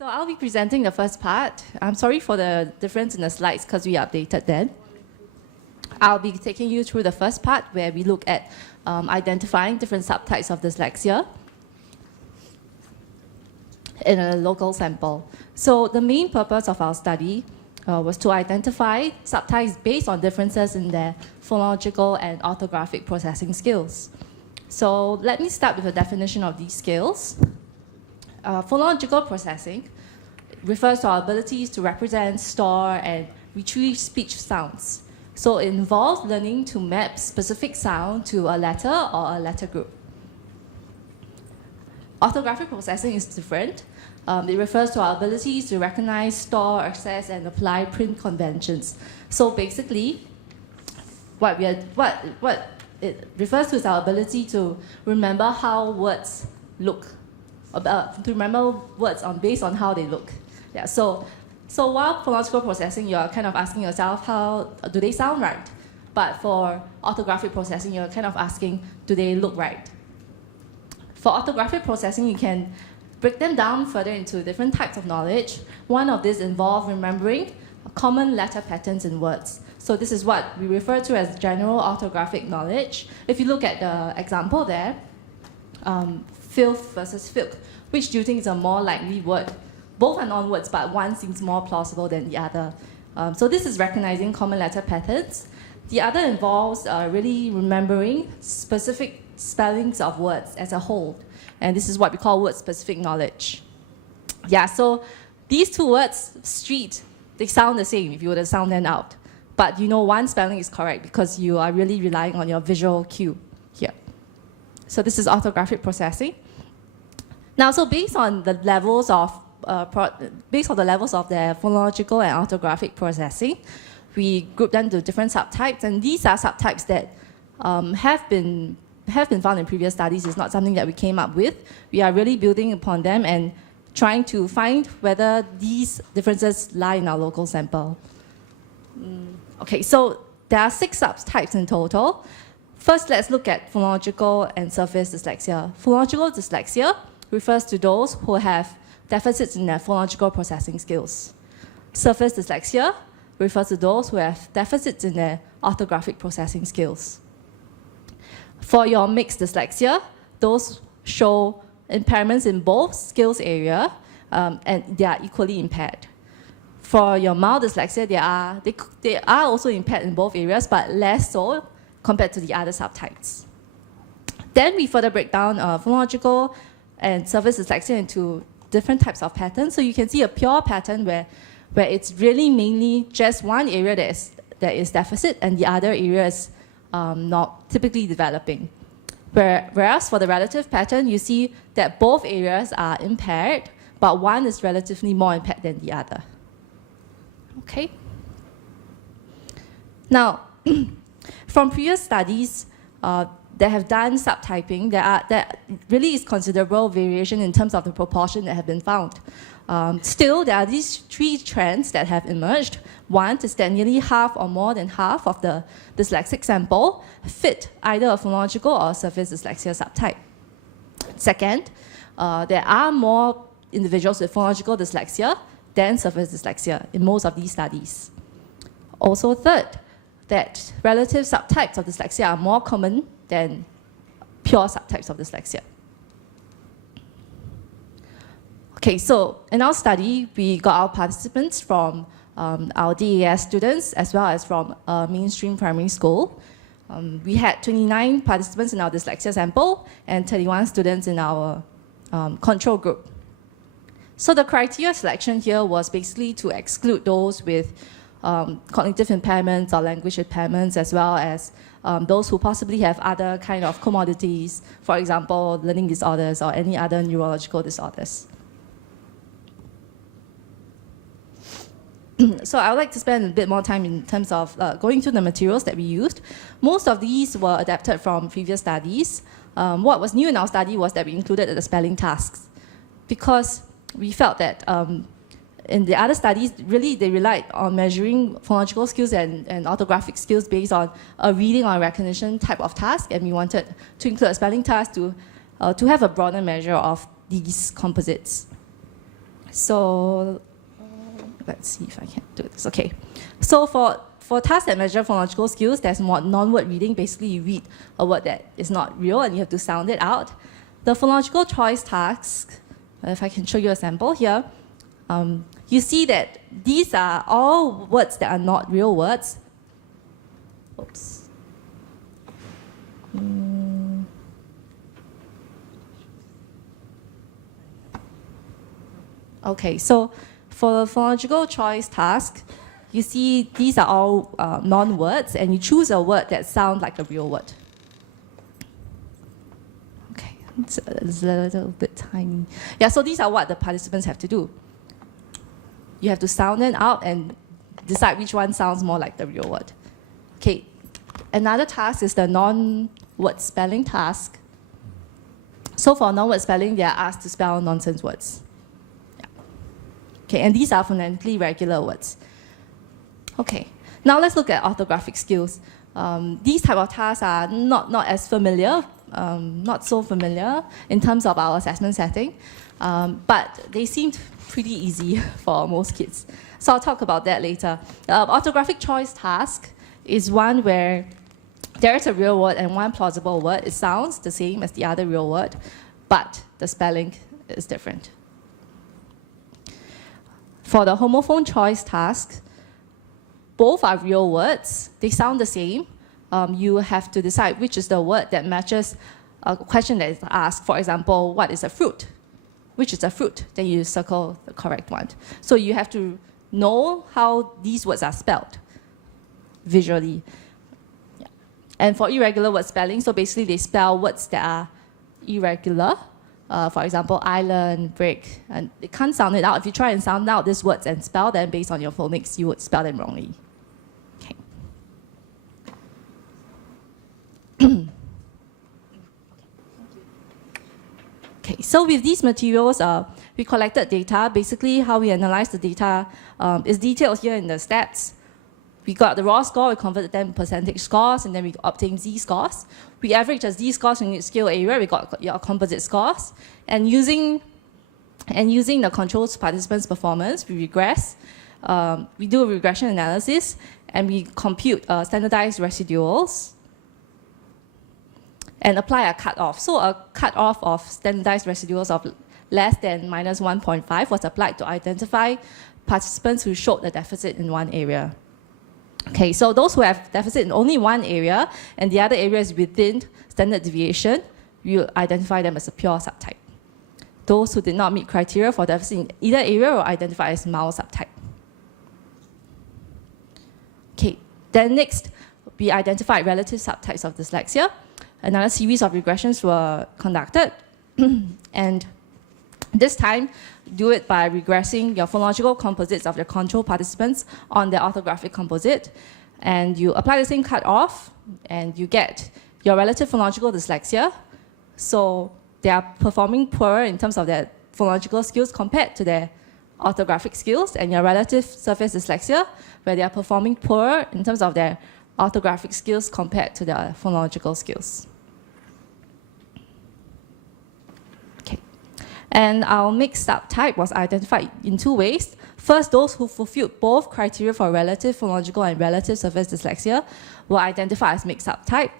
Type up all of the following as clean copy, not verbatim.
So I'll be presenting the first part. I'm sorry for the difference in the slides because we updated then. I'll be taking you through the first part where we look at identifying different subtypes of dyslexia in a local sample. So the main purpose of our study was to identify subtypes based on differences in their phonological and orthographic processing skills. So let me start with a definition of these skills. Phonological processing refers to our abilities to represent, store, and retrieve speech sounds. So it involves learning to map specific sound to a letter or a letter group. Orthographic processing is different. It refers to our abilities to recognize, store, access, and apply print conventions. So basically, what it refers to is our ability to remember how words look, to remember words based on how they look. Yeah, so while phonological processing, you're kind of asking yourself, how do they sound right? But for orthographic processing, you're kind of asking, do they look right? For orthographic processing, you can break them down further into different types of knowledge. One of these involves remembering common letter patterns in words. So this is what we refer to as general orthographic knowledge. If you look at the example there, filth versus filk, which do you think is a more likely word? Both are non-words, but one seems more plausible than the other. So this is recognizing common letter patterns. The other involves really remembering specific spellings of words as a whole. And this is what we call word-specific knowledge. Yeah, so these two words, street, they sound the same if you were to sound them out. But you know one spelling is correct because you are really relying on your visual cue here. So this is orthographic processing. Now, so based on the levels of their phonological and orthographic processing, we group them into different subtypes, and these are subtypes that have been found in previous studies. It's not something that we came up with. We are really building upon them and trying to find whether these differences lie in our local sample. Okay, so there are 6 subtypes in total. First, let's look at phonological and surface dyslexia. Phonological dyslexia refers to those who have deficits in their phonological processing skills. Surface dyslexia refers to those who have deficits in their orthographic processing skills. For your mixed dyslexia, those show impairments in both skills area, and they are equally impaired. For your mild dyslexia, they are also impaired in both areas, but less so compared to the other subtypes. Then we further break down phonological and surface dyslexia into different types of patterns. So you can see a pure pattern where it's really mainly just one area that is deficit and the other area is not typically developing. Whereas for the relative pattern, you see that both areas are impaired, but one is relatively more impaired than the other. Okay. Now, from previous studies that have done subtyping, there really is considerable variation in terms of the proportion that have been found. Still, there are these 3 trends that have emerged. One is that nearly half or more than half of the dyslexic sample fit either a phonological or surface dyslexia subtype. Second, there are more individuals with phonological dyslexia than surface dyslexia in most of these studies. Also third, that relative subtypes of dyslexia are more common than pure subtypes of dyslexia. Okay, so in our study, we got our participants from our DAS students as well as from a mainstream primary school. We had 29 participants in our dyslexia sample and 31 students in our control group. So the criteria selection here was basically to exclude those with cognitive impairments or language impairments, as well as those who possibly have other kind of comorbidities, for example, learning disorders or any other neurological disorders. So I would like to spend a bit more time in terms of going through the materials that we used. Most of these were adapted from previous studies. What was new in our study was that we included the spelling tasks, because we felt that in the other studies, really they relied on measuring phonological skills and orthographic skills based on a reading or recognition type of task, and we wanted to include a spelling task to have a broader measure of these composites. So let's see if I can do this. Okay. So for tasks that measure phonological skills, there's more non-word reading. Basically, you read a word that is not real and you have to sound it out. The phonological choice task, if I can show you a sample here, you see that these are all words that are not real words. Oops. Okay, so for the phonological choice task, you see these are all non-words, and you choose a word that sounds like a real word. Okay, it's a little bit tiny. Yeah, so these are what the participants have to do. You have to sound it out and decide which one sounds more like the real word. Okay, another task is the non-word spelling task. So for non-word spelling, they are asked to spell nonsense words. Yeah. Okay, and these are phonetically regular words. Okay, now let's look at orthographic skills. These type of tasks are not as familiar, not so familiar in terms of our assessment setting, but they seemed pretty easy for most kids. So I'll talk about that later. Orthographic choice task is one where there is a real word and one plausible word. It sounds the same as the other real word, but the spelling is different. For the homophone choice task, both are real words. They sound the same. You have to decide which is the word that matches a question that is asked. For example, what is a fruit? Which is a fruit? Then you circle the correct one. So you have to know how these words are spelled visually. Yeah. And for irregular word spelling, so basically they spell words that are irregular. For example, island, brick, and it can't sound it out. If you try and sound out these words and spell them based on your phonics, you would spell them wrongly. Okay, so with these materials, we collected data. Basically, how we analyze the data is detailed here in the stats. We got the raw score, we converted them to percentage scores, and then we obtained z-scores. We averaged as z-scores in unit scale area, we got your composite scores. And using the controls participants' performance, we regress. We do a regression analysis, and we compute standardized residuals and apply a cutoff. So a cutoff of standardized residuals of less than minus 1.5 was applied to identify participants who showed a deficit in one area. Okay, so those who have deficit in only one area and the other area is within standard deviation, we will identify them as a pure subtype. Those who did not meet criteria for deficit in either area were identified as mild subtype. Okay, then next, we identified relative subtypes of dyslexia. Another series of regressions were conducted, and this time, do it by regressing your phonological composites of your control participants on their orthographic composite, and you apply the same cutoff, and you get your relative phonological dyslexia. So they are performing poorer in terms of their phonological skills compared to their orthographic skills, and your relative surface dyslexia, where they are performing poorer in terms of their orthographic skills compared to their phonological skills. Okay. And our mixed subtype was identified in two ways. First, those who fulfilled both criteria for relative phonological and relative surface dyslexia were identified as mixed subtype.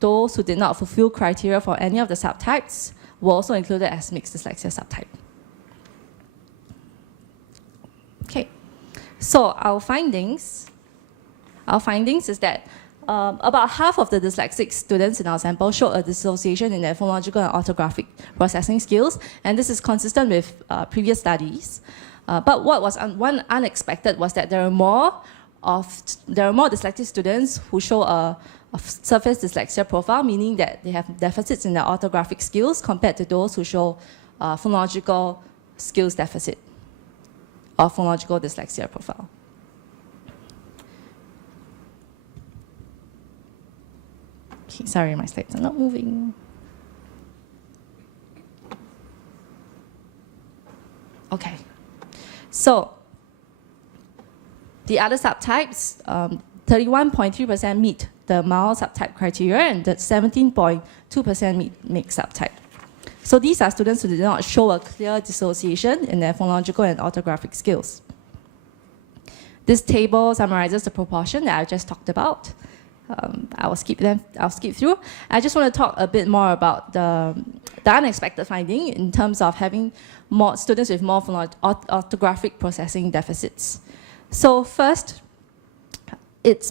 Those who did not fulfill criteria for any of the subtypes were also included as mixed dyslexia subtype. Okay, so our findings is that about half of the dyslexic students in our sample showed a dissociation in their phonological and orthographic processing skills, and this is consistent with previous studies. But what was unexpected was that there are more dyslexic students who show a surface dyslexia profile, meaning that they have deficits in their orthographic skills compared to those who show phonological skills deficit or phonological dyslexia profile. Okay, sorry, my slides are not moving. Okay, so the other subtypes, 31.3% meet the mild subtype criteria, and the 17.2% meet mixed subtype. So these are students who did not show a clear dissociation in their phonological and orthographic skills. This table summarizes the proportion that I just talked about. I'll skip through. I just want to talk a bit more about the unexpected finding in terms of having more students with more orthographic processing deficits. So first, it's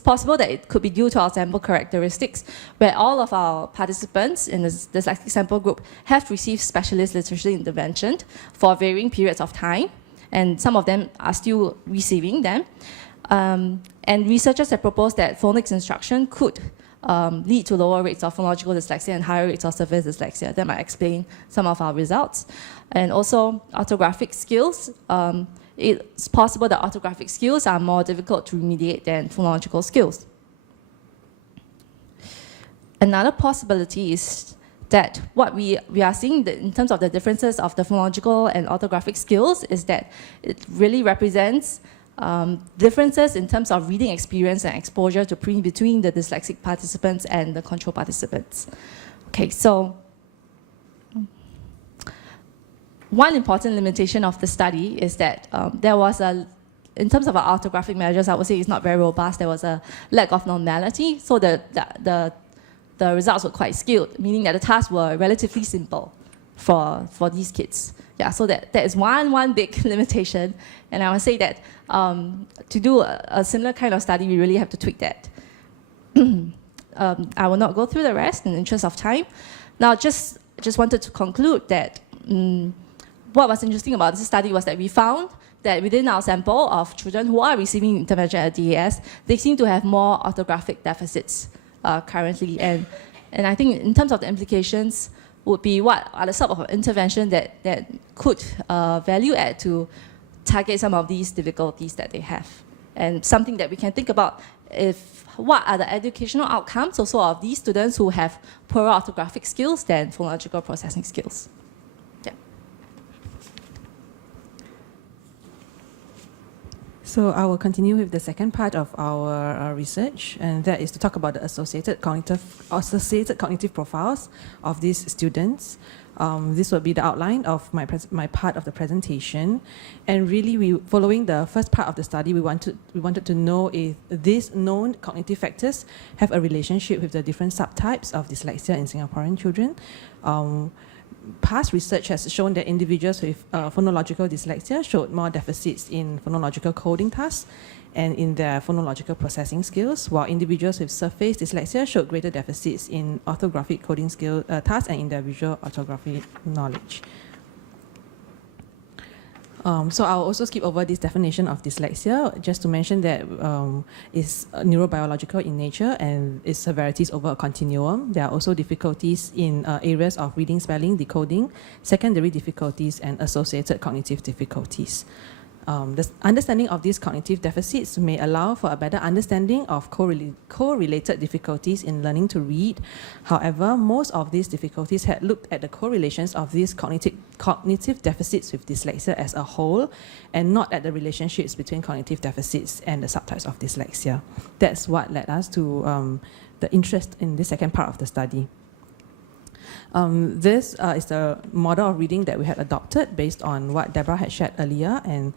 possible that it could be due to our sample characteristics, where all of our participants in the dyslexic sample group have received specialist literacy intervention for varying periods of time, and some of them are still receiving them. And researchers have proposed that phonics instruction could lead to lower rates of phonological dyslexia and higher rates of severe dyslexia. That might explain some of our results. And also orthographic skills. It's possible that orthographic skills are more difficult to remediate than phonological skills. Another possibility is that what we are seeing in terms of the differences of the phonological and orthographic skills is that it really represents differences in terms of reading experience and exposure to between the dyslexic participants and the control participants. Okay, so one important limitation of the study is that there was in terms of our orthographic measures, I would say it's not very robust. There was a lack of normality, so the results were quite skewed, meaning that the tasks were relatively simple for these kids. Yeah, so that is one big limitation, and I would say that to do a similar kind of study, we really have to tweak that. I will not go through the rest in the interest of time. Now, just wanted to conclude that what was interesting about this study was that we found that within our sample of children who are receiving intervention at DAS, they seem to have more orthographic deficits currently, and I think in terms of the implications, would be what are the sort of intervention that could value add to target some of these difficulties that they have. And something that we can think about what are the educational outcomes also of these students who have poorer orthographic skills than phonological processing skills. Yeah. So I will continue with the second part of our research, and that is to talk about the associated cognitive profiles of these students. This will be the outline of my part of the presentation, and really, following the first part of the study, we wanted to know if these known cognitive factors have a relationship with the different subtypes of dyslexia in Singaporean children. Past research has shown that individuals with phonological dyslexia showed more deficits in phonological coding tasks and in their phonological processing skills, while individuals with surface dyslexia showed greater deficits in orthographic coding skill tasks and in their visual orthography knowledge. So I'll also skip over this definition of dyslexia, just to mention that it's neurobiological in nature and its severity is over a continuum. There are also difficulties in areas of reading, spelling, decoding, secondary difficulties, and associated cognitive difficulties. The understanding of these cognitive deficits may allow for a better understanding of correlated difficulties in learning to read. However, most of these difficulties had looked at the correlations of these cognitive deficits with dyslexia as a whole, and not at the relationships between cognitive deficits and the subtypes of dyslexia. That's what led us to the interest in the second part of the study. This is the model of reading that we had adopted based on what Deborah had shared earlier, and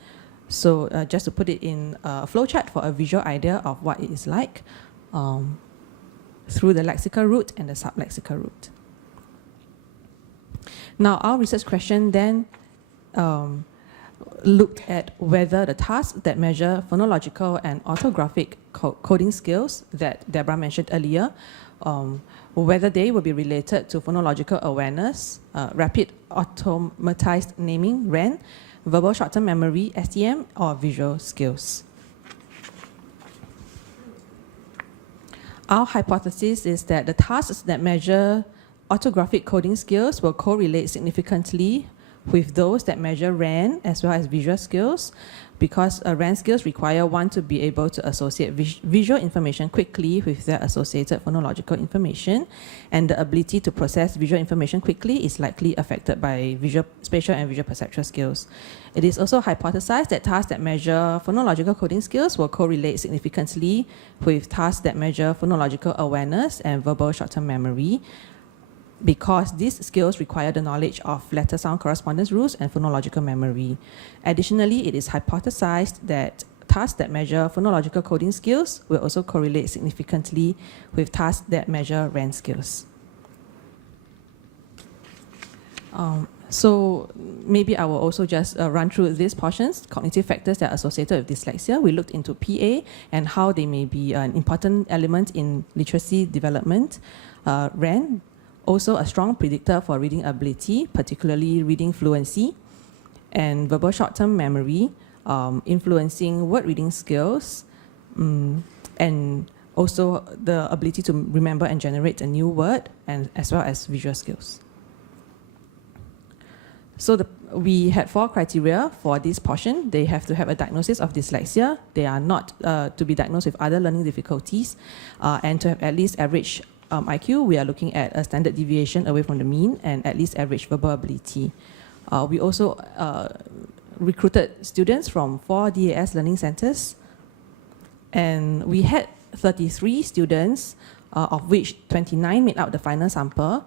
so just to put it in a flowchart for a visual idea of what it is like through the lexical route and the sublexical route. Now, our research question then looked at whether the tasks that measure phonological and orthographic coding skills that Deborah mentioned earlier, whether they will be related to phonological awareness, rapid automatized naming, RAN, verbal short-term memory, STM, or visual skills. Our hypothesis is that the tasks that measure orthographic coding skills will correlate significantly with those that measure RAN as well as visual skills, because RAN skills require one to be able to associate visual information quickly with their associated phonological information, and the ability to process visual information quickly is likely affected by spatial and visual perceptual skills. It is also hypothesized that tasks that measure phonological coding skills will correlate significantly with tasks that measure phonological awareness and verbal short-term memory. because these skills require the knowledge of letter-sound correspondence rules and phonological memory. Additionally, it is hypothesized that tasks that measure phonological coding skills will also correlate significantly with tasks that measure RAND skills. So maybe I will also just run through these portions, cognitive factors that are associated with dyslexia. We looked into PA and how they may be an important element in literacy development. RAND, also a strong predictor for reading ability, particularly reading fluency, and verbal short-term memory, influencing word reading skills, and also the ability to remember and generate a new word, and as well as visual skills. So we had 4 criteria for this portion. They have to have a diagnosis of dyslexia. They are not to be diagnosed with other learning difficulties, and to have at least average IQ. We are looking at a standard deviation away from the mean and at least average verbal ability. We also recruited students from 4 DAS learning centers, and we had 33 students, of which 29 made up the final sample,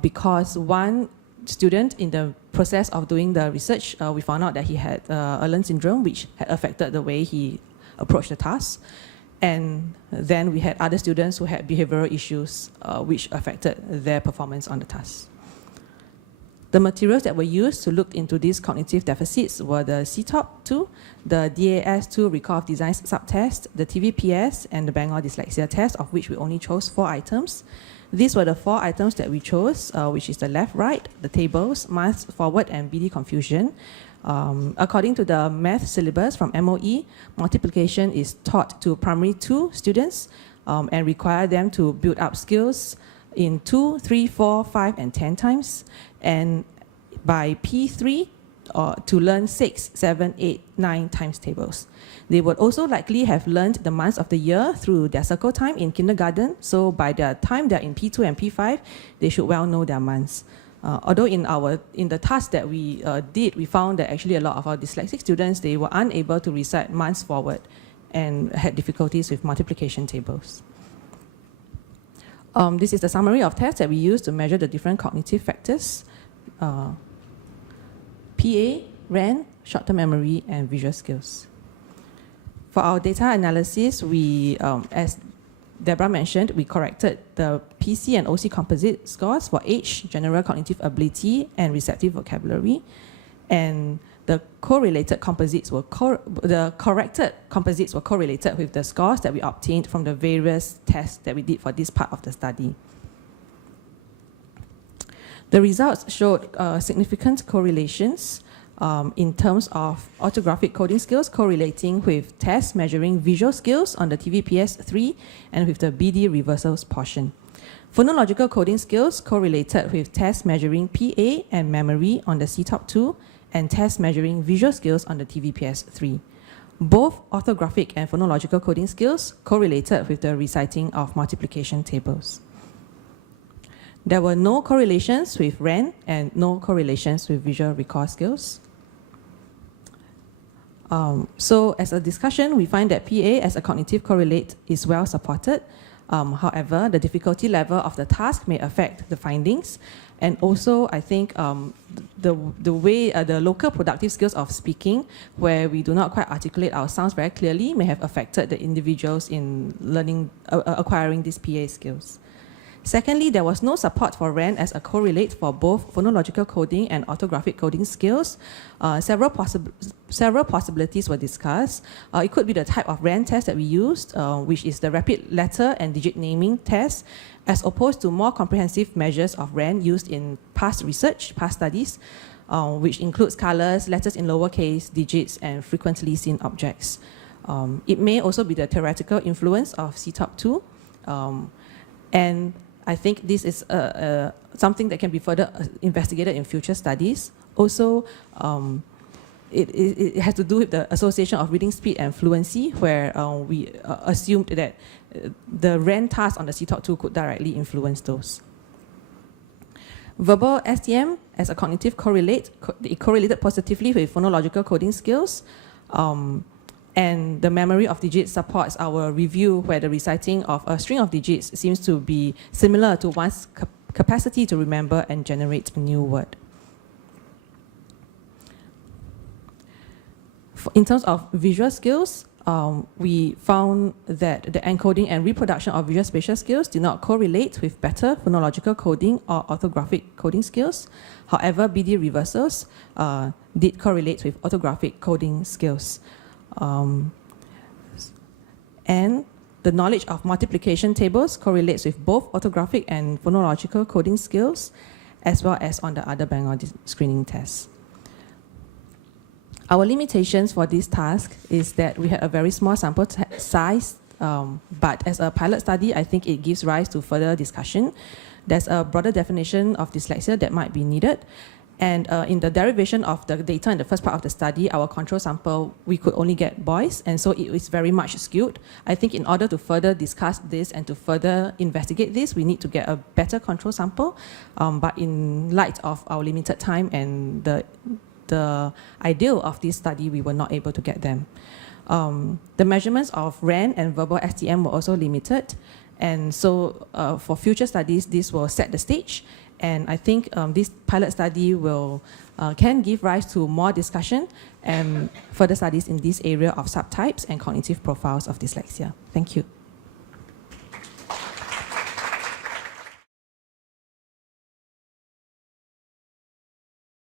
because one student, in the process of doing the research, we found out that he had Erlen syndrome, which had affected the way he approached the task. And then we had other students who had behavioural issues, which affected their performance on the task. The materials that were used to look into these cognitive deficits were the CTOP2, the DAS2 Recall of Designs subtest, the TVPS, and the Bangor Dyslexia test, of which we only chose 4 items. These were the 4 items that we chose, which is the left-right, the tables, math forward, and BD confusion. According to the math syllabus from MOE, multiplication is taught to primary 2 students and require them to build up skills in 2, 3, 4, 5, and 10 times. And by P3, to learn 6, 7, 8, 9 times tables. They would also likely have learned the months of the year through their circle time in kindergarten, so by the time they're in P2 and P5, they should well know their months. Although in the task that we did, we found that actually a lot of our dyslexic students, they were unable to recite months forward and had difficulties with multiplication tables. This is the summary of tests that we use to measure the different cognitive factors. PA, RAND, short-term memory, and visual skills. For our data analysis, we, as Deborah mentioned, we corrected the PC and OC composite scores for age, general cognitive ability, and receptive vocabulary. And the correlated composites were the corrected composites were correlated with the scores that we obtained from the various tests that we did for this part of the study. The results showed significant correlations in terms of orthographic coding skills correlating with tests measuring visual skills on the TVPS3 and with the BD reversals portion. Phonological coding skills correlated with tests measuring PA and memory on the CTOP2 and tests measuring visual skills on the TVPS3. Both orthographic and phonological coding skills correlated with the reciting of multiplication tables. There were no correlations with RAND and no correlations with visual recall skills. So as a discussion, we find that PA as a cognitive correlate is well supported. However, the difficulty level of the task may affect the findings. And also, I think the way the local productive skills of speaking, where we do not quite articulate our sounds very clearly, may have affected the individuals in learning, acquiring these PA skills. Secondly, there was no support for RAND as a correlate for both phonological coding and orthographic coding skills. Several possibilities were discussed. It could be the type of RAND test that we used, which is the rapid letter and digit naming test, as opposed to more comprehensive measures of RAND used in past research, past studies, which includes colors, letters in lowercase, digits, and frequently seen objects. It may also be the theoretical influence of CTOP2, and I think this is something that can be further investigated in future studies. Also, it has to do with the association of reading speed and fluency, where we assumed that the RAND task on the CTOP2 could directly influence those. Verbal STM as a cognitive correlate, it correlated positively with phonological coding skills. And the memory of digits supports our review, where the reciting of a string of digits seems to be similar to one's capacity to remember and generate a new word. In terms of visual skills, we found that the encoding and reproduction of visual spatial skills did not correlate with better phonological coding or orthographic coding skills. However, BD reversals did correlate with orthographic coding skills. And the knowledge of multiplication tables correlates with both orthographic and phonological coding skills, as well as on the other Bangor screening tests. Our limitations for this task is that we had a very small sample size, but as a pilot study, I think it gives rise to further discussion. There's a broader definition of dyslexia that might be needed. And in the derivation of the data in the first part of the study, our control sample, we could only get boys, and so it is very much skewed. I think in order to further discuss this and to further investigate this, we need to get a better control sample. But in light of our limited time and the ideal of this study, we were not able to get them. The measurements of RAN and verbal STM were also limited. And so for future studies, this will set the stage. And I think this pilot study can give rise to more discussion and further studies in this area of subtypes and cognitive profiles of dyslexia. Thank you.